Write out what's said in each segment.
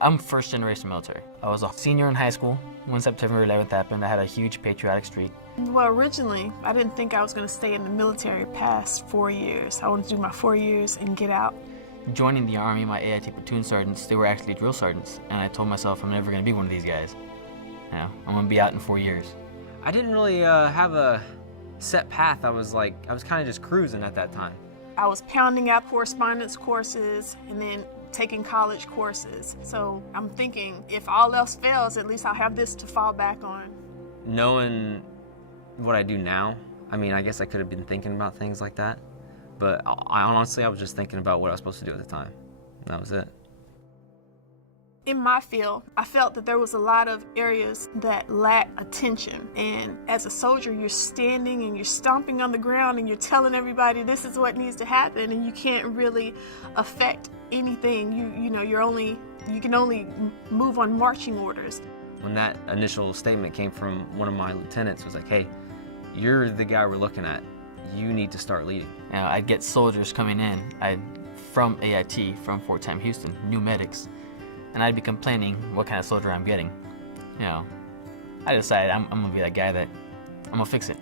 I'm first generation military. I was a senior in high school when September 11th happened. I had a huge patriotic streak. Well, originally, I didn't think I was going to stay in the military past 4 years. I wanted to do my 4 years and get out. Joining the Army, my AIT platoon sergeants, they were actually drill sergeants. And I told myself I'm never going to be one of these guys. You know, I'm going to be out in 4 years. I didn't really have a set path. I was kind of just cruising at that time. I was pounding out correspondence courses and then taking college courses. So I'm thinking, if all else fails, at least I'll have this to fall back on. Knowing what I do now, I mean, I guess I could have been thinking about things like that, but I was just thinking about what I was supposed to do at the time. And that was it. In my field, I felt that there was a lot of areas that lack attention. And as a soldier, you're standing and you're stomping on the ground and you're telling everybody this is what needs to happen, and you can't really affect anything. You can only move on marching orders. When that initial statement came from one of my lieutenants, was like, hey, you're the guy we're looking at. You need to start leading. You know, I'd get soldiers coming in from AIT, from Fort Sam Houston, new medics, and I'd be complaining what kind of soldier I'm getting. You know, I decided I'm gonna be that guy that I'm gonna fix it.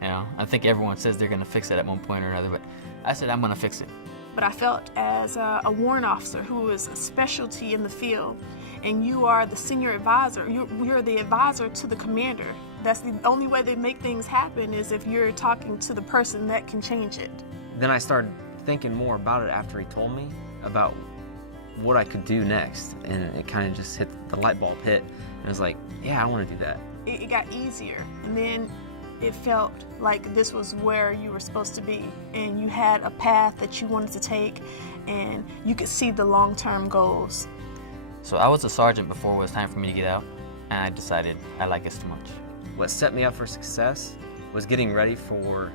You know, I think everyone says they're gonna fix it at one point or another, but I said I'm gonna fix it. But I felt as a warrant officer who is a specialty in the field, and you are the senior advisor, you're the advisor to the commander. That's the only way they make things happen, is if you're talking to the person that can change it. Then I started thinking more about it after he told me about what I could do next, and it kind of just hit, the light bulb hit, and I was like, yeah, I want to do that. It got easier, and then it felt like this was where you were supposed to be, and you had a path that you wanted to take, and you could see the long-term goals. So I was a sergeant before it was time for me to get out, and I decided I like this too much. What set me up for success was getting ready for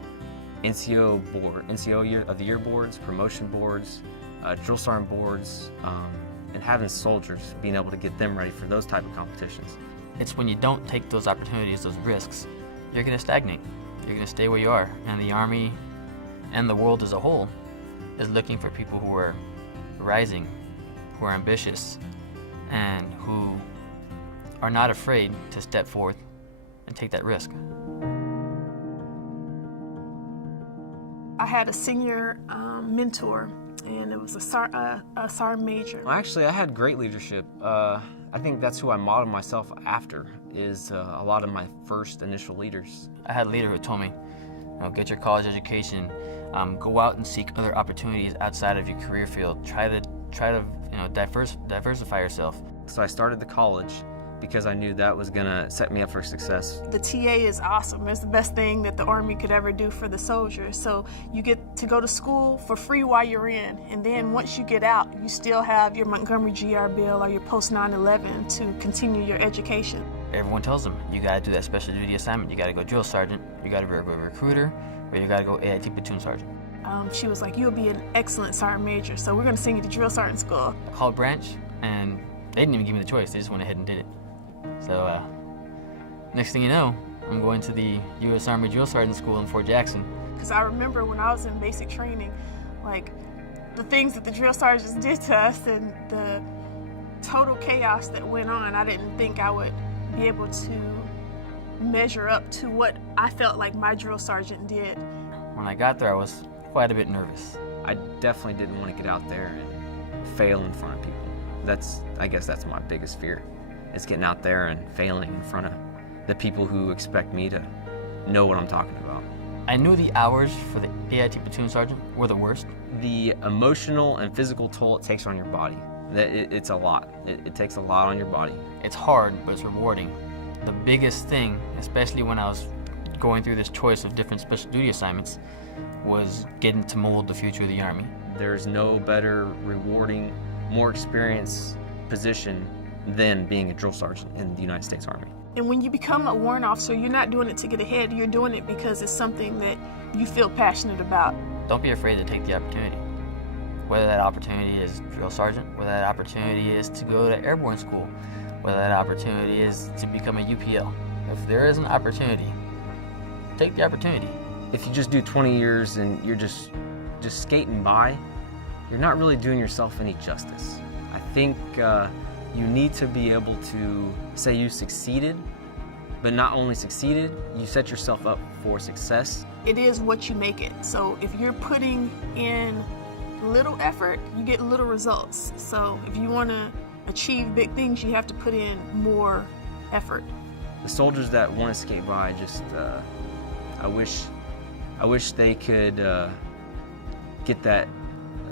NCO year of the year boards, promotion boards, drill sergeant boards, and having soldiers, being able to get them ready for those type of competitions. It's when you don't take those opportunities, those risks, you're going to stagnate. You're going to stay where you are. And the Army and the world as a whole is looking for people who are rising, who are ambitious, and who are not afraid to step forth and take that risk. I had a senior mentor, and it was a sergeant major. Well, actually, I had great leadership. I think that's who I modeled myself after, is a lot of my first initial leaders. I had a leader who told me, get your college education, go out and seek other opportunities outside of your career field. Try to diversify yourself. So I started the college because I knew that was gonna set me up for success. The TA is awesome. It's the best thing that the Army could ever do for the soldiers. So you get to go to school for free while you're in, and then once you get out, you still have your Montgomery GR Bill or your post 9/11 to continue your education. Everyone tells them, you gotta do that special duty assignment, you gotta go drill sergeant, you gotta go recruiter, or you gotta go AIT platoon sergeant. She was like, you'll be an excellent sergeant major, so we're gonna send you to drill sergeant school. I called branch, and they didn't even give me the choice, they just went ahead and did it. So next thing you know, I'm going to the U.S. Army Drill Sergeant School in Fort Jackson. Because I remember when I was in basic training, like the things that the drill sergeants did to us and the total chaos that went on, I didn't think I would be able to measure up to what I felt like my drill sergeant did. When I got there, I was quite a bit nervous. I definitely didn't want to get out there and fail in front of people. I guess that's my biggest fear. It's getting out there and failing in front of the people who expect me to know what I'm talking about. I knew the hours for the AIT platoon sergeant were the worst. The emotional and physical toll it takes on your body, it's a lot. It takes a lot on your body. It's hard, but it's rewarding. The biggest thing, especially when I was going through this choice of different special duty assignments, was getting to mold the future of the Army. There's no better rewarding, more experienced position than being a drill sergeant in the United States Army. And when you become a warrant officer, you're not doing it to get ahead, you're doing it because it's something that you feel passionate about. Don't be afraid to take the opportunity. Whether that opportunity is drill sergeant, whether that opportunity is to go to airborne school, whether that opportunity is to become a UPL. If there is an opportunity, take the opportunity. If you just do 20 years and you're just skating by, you're not really doing yourself any justice. I think You need to be able to say you succeeded, but not only succeeded, you set yourself up for success. It is what you make it. So if you're putting in little effort, you get little results. So if you want to achieve big things, you have to put in more effort. The soldiers that want to skate by, just I wish they could get that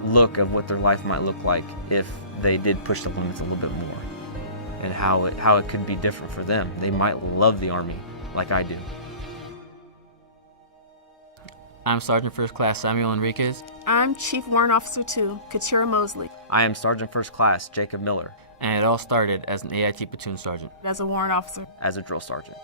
look of what their life might look like if they did push the limits a little bit more, and how it could be different for them. They might love the Army like I do. I'm Sergeant First Class Samuel Enriquez. I'm Chief Warrant Officer 2, Katira Mosley. I am Sergeant First Class Jacob Miller. And it all started as an AIT platoon sergeant. As a warrant officer. As a drill sergeant.